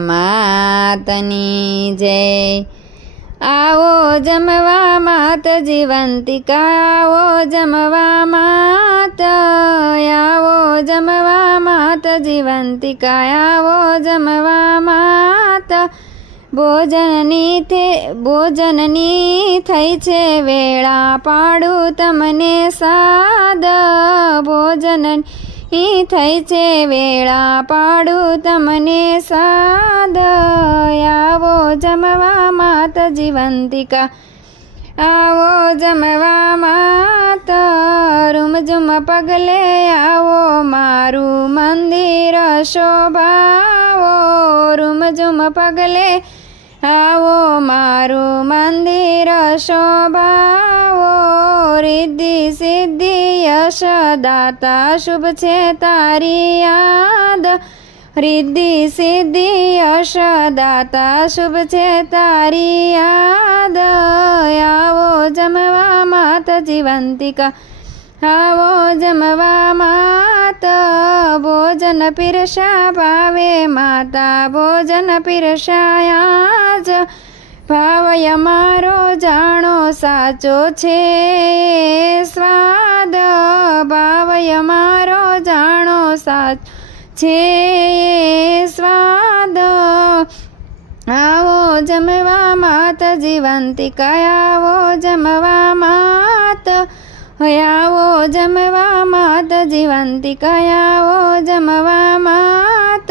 માતની જય। આવો જમવા માત જીવંતિકા, આવો જમવા માત, આવો જમવા માત જીવંતિકા, આવો જમવા માત। ભોજનની થઈ છે વેળા, પાડું તમને સાદ। ભોજનની થઈ છે વેળા, પાડું તમને સાદ। આવો જમવા માત જીવંતિકા, આવો જમવા માત। રૂમઝુમ પગલે આવો મારું મંદિર શોભાવો, રૂમઝુમ પગલે આવો મારું મંદિર શોભાવો। રિદ્ધિ સિદ્ધિ યશ દાતા, શુભ છે તારી યાદ। રિદ્ધિ સિદ્ધિ યશ દાતા, શુભ છે તારી યાદ। આવો જમવા માત જીવંતિકા, આવો જમવા માત। ભોજન પીરસા ભાવે માતા, ભોજન પીરસાયા જ। ભાવય મારો જાણો સાચો છે સ્વાદ, ભાવય મારો જાણો સાચો છે સ્વાદ। આવો જમવા માત જીવંતિકા, આવો જમવા માત, આવો જમવા માત જીવંતિકા, આવો જમવા માત।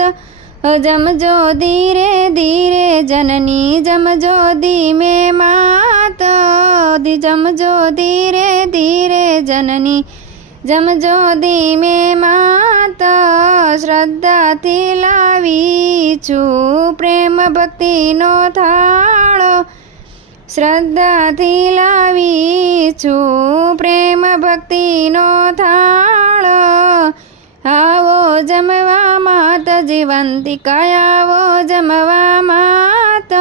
જમજો ધીરે ધીરે જનની, જમજો ધીમે માત। જમજો ધીરે ધીરે જનની, જમજો ધીમે માત। શ્રદ્ધાથી લાવી છું પ્રેમ ભક્તિનો થાળો, શ્રદ્ધાથી લાવી છું પ્રેમ ભક્તિનો થાળો। આવો જમવા માત જીવંતિકા, આવો જમવા માત।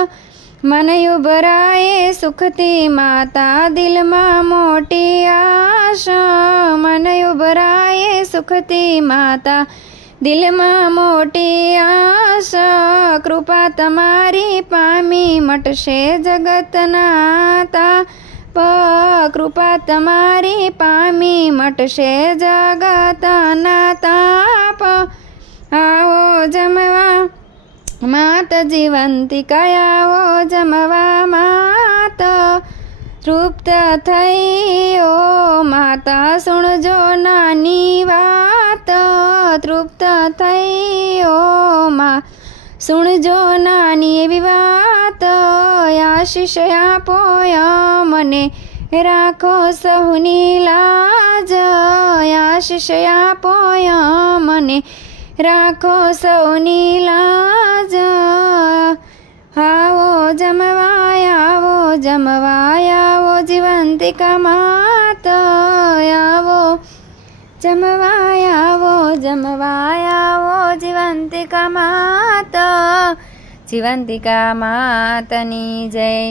મન ઉભરાએ સુખથી માતા, દિલમાં મોટી આશા। મન ઉભરાએ સુખથી માતા, દિલમાં મોટી આશા। કૃપા તમારી પામી મટશે જગતના તાપ, કૃપા તમારી પામી મટશે જગતના તાપ। આવો જમવા માત જીવંતિકા, આવો જમવા માત। તૃપ્ત થઈ ઓ માતા, સુણજો નાની વાત। તૃપ્ત થઈ ઓ મા, સુણજો નાની એવી વાત। આશીષ આપો મને, રાખો સહુની લાજ। આશીષ આપો મને, રાખો સૌની લાજ। આવો જમવા, આવો જમવા, આવો જીવંતિકા માત। આવો જમવા, આવો જમવા, આવો જીવંતિકા માત। જીવંતિકા માતની જય।